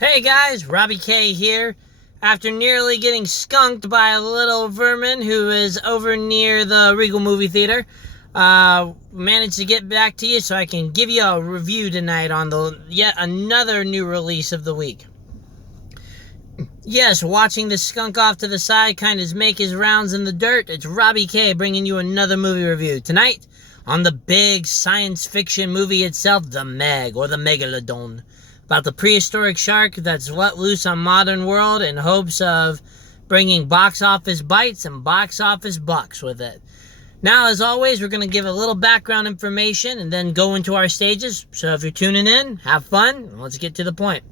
Hey guys, Robbie K here. After nearly getting skunked by a little vermin who is over near the Regal movie theater, managed to get back to you so I can give you a review tonight on the yet another new release of the week. Yes, watching the skunk off to the side kind of make his rounds in the dirt. It's Robbie K bringing you another movie review tonight on the big science fiction movie itself, The Meg, or the Megalodon, about the prehistoric shark that's let loose on modern world in hopes of bringing box office bites and box office bucks with it. Now, as always, we're going to give a little background information and then go into our stages. So if you're tuning in, have fun. Let's get to the point.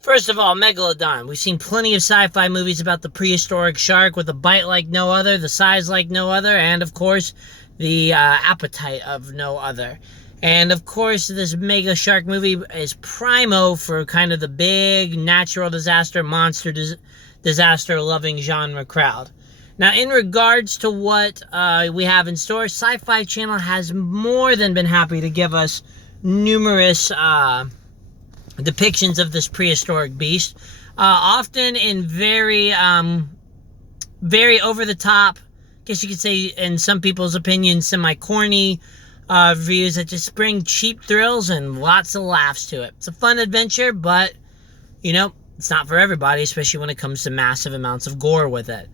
First of all, Megalodon. We've seen plenty of sci-fi movies about the prehistoric shark with a bite like no other, the size like no other, and of course, the appetite of no other. And of course, this mega shark movie is primo for kind of the big natural disaster, monster disaster loving genre crowd. Now, in regards to what we have in store, Sci-Fi Channel has more than been happy to give us numerous depictions of this prehistoric beast, often in very over the top, I guess you could say, in some people's opinions, semi-corny reviews that just bring cheap thrills and lots of laughs to it. It's a fun adventure, but, it's not for everybody, especially when it comes to massive amounts of gore with it.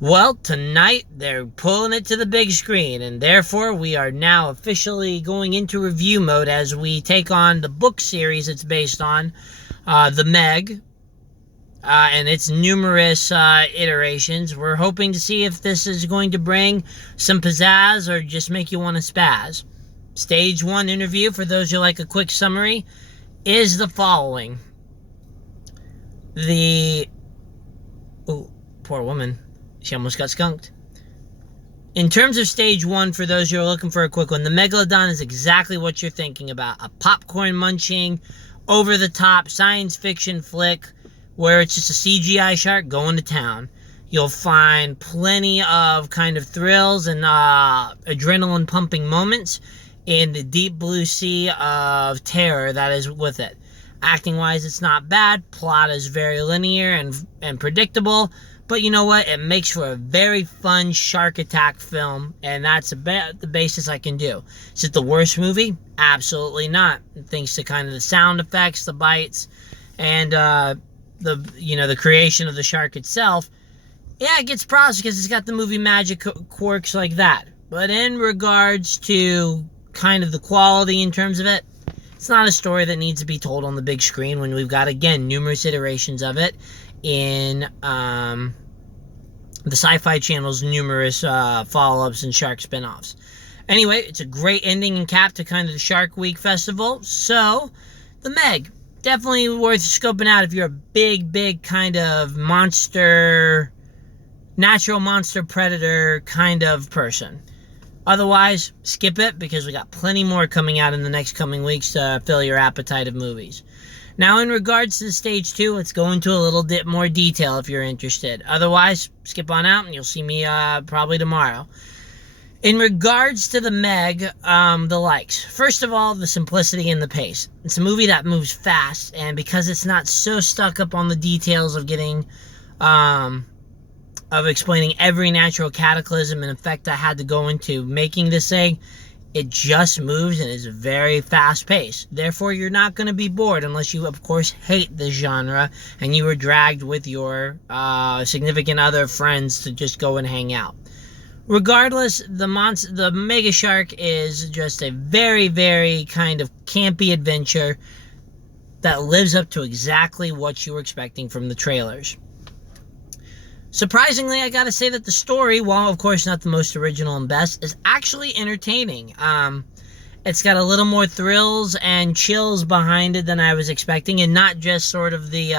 Well, tonight, they're pulling it to the big screen, and therefore, we are now officially going into review mode as we take on the book series it's based on, The Meg, and its numerous iterations. We're hoping to see if this is going to bring some pizzazz or just make you want to spaz. Stage 1 interview, for those who like a quick summary, is the following. Poor woman. She almost got skunked. In terms of stage 1, for those who are looking for a quick one, the Megalodon is exactly what you're thinking about. A popcorn munching, over-the-top science fiction flick where it's just a CGI shark going to town. You'll find plenty of kind of thrills and adrenaline pumping moments in the deep blue sea of terror that is with it. Acting-wise, it's not bad. Plot is very linear and predictable. But you know what? It makes for a very fun shark attack film, and that's about the basis I can do. Is it the worst movie? Absolutely not. Thanks to kind of the sound effects, the bites, and the creation of the shark itself. Yeah, it gets props because it's got the movie magic quirks like that. But in regards to kind of the quality in terms of it, it's not a story that needs to be told on the big screen when we've got, again, numerous iterations of it in the Sci-Fi Channel's numerous follow-ups and shark spin-offs. Anyway, it's a great ending and cap to kind of the Shark Week Festival. So, The Meg, definitely worth scoping out if you're a big kind of natural monster predator kind of person. Otherwise, skip it because we got plenty more coming out in the next coming weeks to fill your appetite of movies. Now, in regards to stage 2, let's go into a little bit more detail if you're interested. Otherwise, skip on out and you'll see me probably tomorrow. In regards to The Meg, the likes. First of all, the simplicity and the pace. It's a movie that moves fast, and because it's not so stuck up on the details of getting, of explaining every natural cataclysm and effect I had to go into making this thing, it just moves and is very fast-paced. Therefore, you're not going to be bored unless you, of course, hate the genre and you were dragged with your significant other friends to just go and hang out. Regardless, the Mega Shark is just a very kind of campy adventure that lives up to exactly what you were expecting from the trailers. Surprisingly, I gotta say that the story, while of course not the most original and best, is actually entertaining. It's got a little more thrills and chills behind it than I was expecting, and not just sort of the,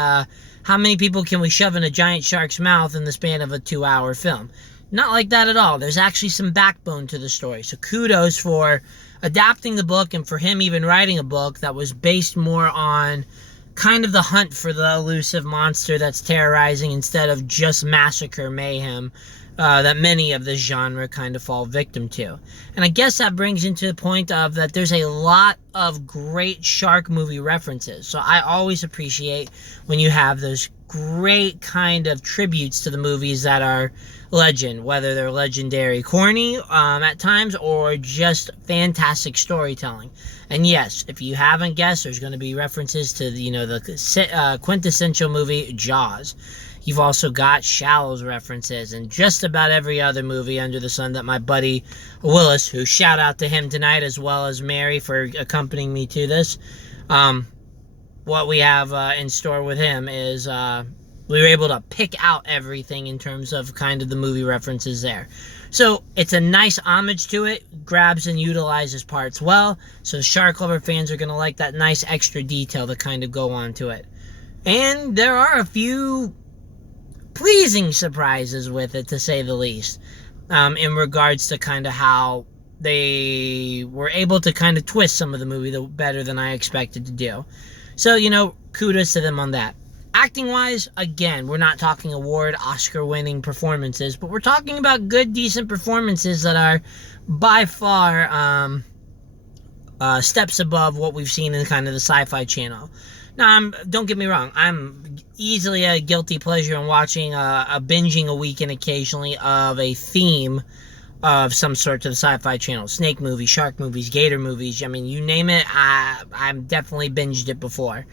how many people can we shove in a giant shark's mouth in the span of a 2-hour film. Not like that at all. There's actually some backbone to the story, so kudos for adapting the book and for him even writing a book that was based more on kind of the hunt for the elusive monster that's terrorizing instead of just massacre mayhem that many of this genre kind of fall victim to. And I guess that brings into the point of that there's a lot of great shark movie references. So I always appreciate when you have those great kind of tributes to the movies that are legend, whether they're legendary corny at times or just fantastic storytelling. And yes, if you haven't guessed, there's going to be references to the quintessential movie Jaws. You've also got Shallows references and just about every other movie under the sun that my buddy Willis, who shout out to him tonight, as well as Mary for accompanying me to this. What we have in store with him is we were able to pick out everything in terms of kind of the movie references there. So it's a nice homage to it, grabs and utilizes parts well. So Shark Lover fans are going to like that nice extra detail to kind of go on to it. And there are a few pleasing surprises with it, to say the least, in regards to kind of how they were able to kind of twist some of the movie better than I expected to do. So, kudos to them on that. Acting-wise, again, we're not talking award, Oscar-winning performances, but we're talking about good, decent performances that are by far steps above what we've seen in kind of the Sci-Fi Channel. Now, don't get me wrong, I'm easily a guilty pleasure in watching a binging a weekend occasionally of a theme of some sort to the Sci-Fi Channel. Snake movies, shark movies, gator movies, I mean, you name it, I've definitely binged it before,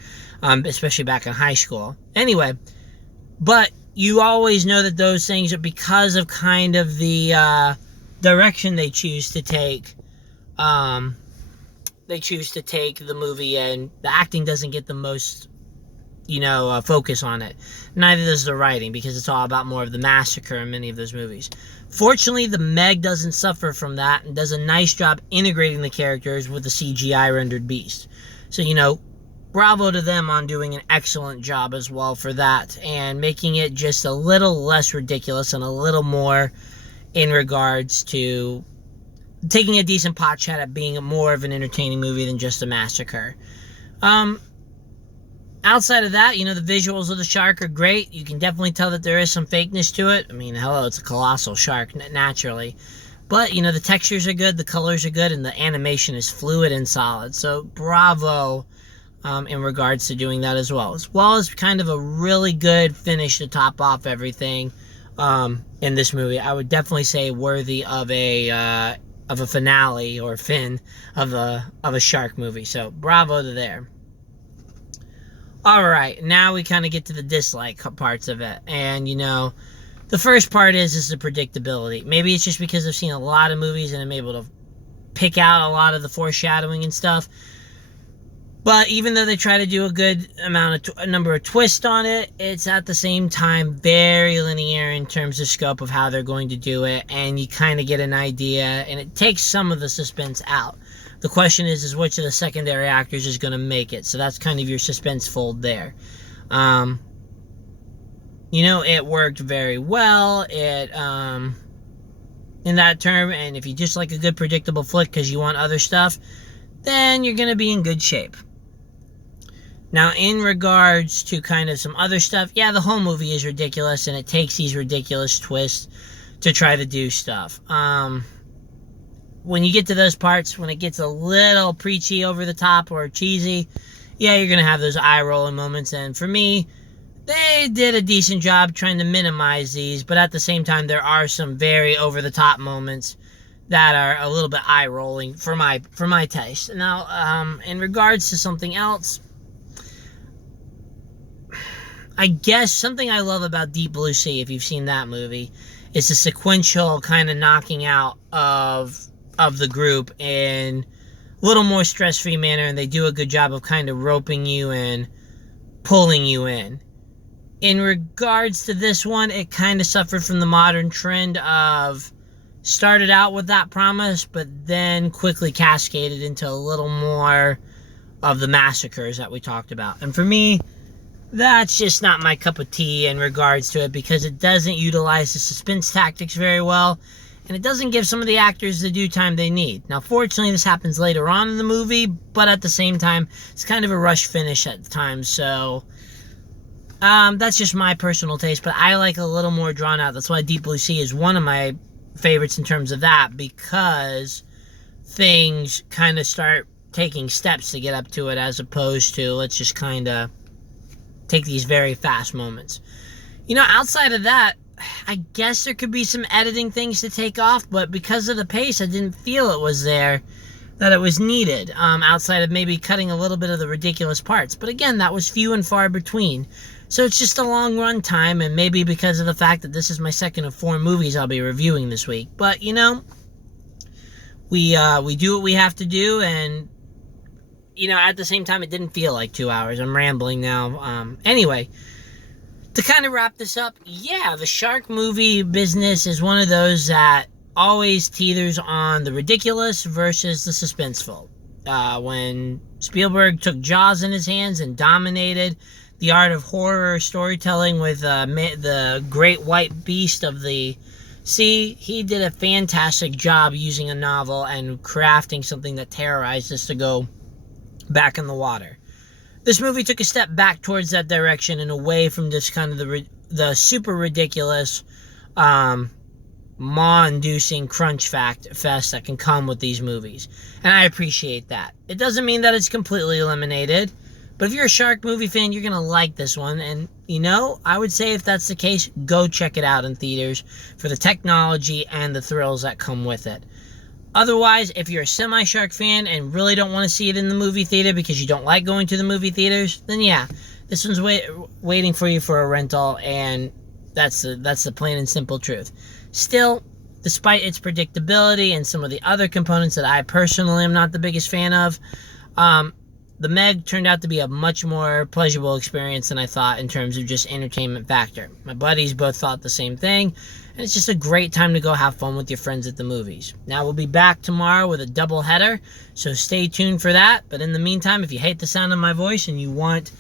especially back in high school. Anyway, but you always know that those things are because of kind of the direction they choose to take. They choose to take the movie, and the acting doesn't get the most, focus on it. Neither does the writing, because it's all about more of the massacre in many of those movies. Fortunately, the Meg doesn't suffer from that and does a nice job integrating the characters with the CGI rendered beast. So, bravo to them on doing an excellent job as well for that, and making it just a little less ridiculous and a little more in regards to taking a decent pot shot at being more of an entertaining movie than just a massacre. Outside of that, the visuals of the shark are great. You can definitely tell that there is some fakeness to it. I mean, hello, it's a colossal shark, naturally. But, the textures are good, the colors are good, and the animation is fluid and solid. So, bravo in regards to doing that as well as kind of a really good finish to top off everything in this movie. I would definitely say worthy of a finale or fin of a shark movie. So bravo to there. Alright, now we kind of get to the dislike parts of it. And the first part is the predictability. Maybe it's just because I've seen a lot of movies and I'm able to pick out a lot of the foreshadowing and stuff. But even though they try to do a good number of twists on it, it's at the same time very linear in terms of scope of how they're going to do it, and you kind of get an idea, and it takes some of the suspense out. The question is which of the secondary actors is going to make it, so that's kind of your suspense fold there. It worked very well, in that term, and if you just like a good predictable flick because you want other stuff, then you're going to be in good shape. Now, in regards to kind of some other stuff, yeah, the whole movie is ridiculous, and it takes these ridiculous twists to try to do stuff. When you get to those parts, when it gets a little preachy over the top or cheesy, yeah, you're going to have those eye-rolling moments, and for me, they did a decent job trying to minimize these, but at the same time, there are some very over-the-top moments that are a little bit eye-rolling for my taste. Now, in regards to something else, I guess something I love about Deep Blue Sea, if you've seen that movie, is the sequential kind of knocking out of the group in a little more stress-free manner, and they do a good job of kind of roping you and pulling you in. In regards to this one, it kind of suffered from the modern trend of started out with that promise, but then quickly cascaded into a little more of the massacres that we talked about. And for me, that's just not my cup of tea in regards to it, because it doesn't utilize the suspense tactics very well, and it doesn't give some of the actors the due time they need. Now, fortunately, this happens later on in the movie, but at the same time, it's kind of a rush finish at times, so That's just my personal taste, but I like a little more drawn out. That's why Deep Blue Sea is one of my favorites in terms of that, because things kind of start taking steps to get up to it, as opposed to let's just kind of take these very fast moments. Outside of that, I guess there could be some editing things to take off, but because of the pace, I didn't feel it was there, that it was needed, outside of maybe cutting a little bit of the ridiculous parts. But again, that was few and far between. So it's just a long run time, and maybe because of the fact that this is my second of 4 movies I'll be reviewing this week. But, we do what we have to do, and, at the same time, it didn't feel like 2 hours. I'm rambling now. Anyway, to kind of wrap this up, yeah, the shark movie business is one of those that always teeters on the ridiculous versus the suspenseful. When Spielberg took Jaws in his hands and dominated the art of horror storytelling with the great white beast of the sea, he did a fantastic job using a novel and crafting something that terrorized us to go back in the water. This movie took a step back towards that direction and away from this kind of the super ridiculous, maw-inducing crunch fest that can come with these movies. And I appreciate that. It doesn't mean that it's completely eliminated, but if you're a shark movie fan, you're going to like this one. And, I would say if that's the case, go check it out in theaters for the technology and the thrills that come with it. Otherwise, if you're a semi-shark fan and really don't want to see it in the movie theater because you don't like going to the movie theaters, then yeah, this one's waiting for you for a rental, and that's the plain and simple truth. Still, despite its predictability and some of the other components that I personally am not the biggest fan of, The Meg turned out to be a much more pleasurable experience than I thought in terms of just entertainment factor. My buddies both thought the same thing, and it's just a great time to go have fun with your friends at the movies. Now, we'll be back tomorrow with a double header, so stay tuned for that. But in the meantime, if you hate the sound of my voice and you want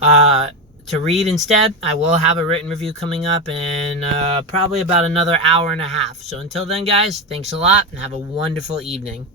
to read instead, I will have a written review coming up in probably about another hour and a half. So until then, guys, thanks a lot and have a wonderful evening.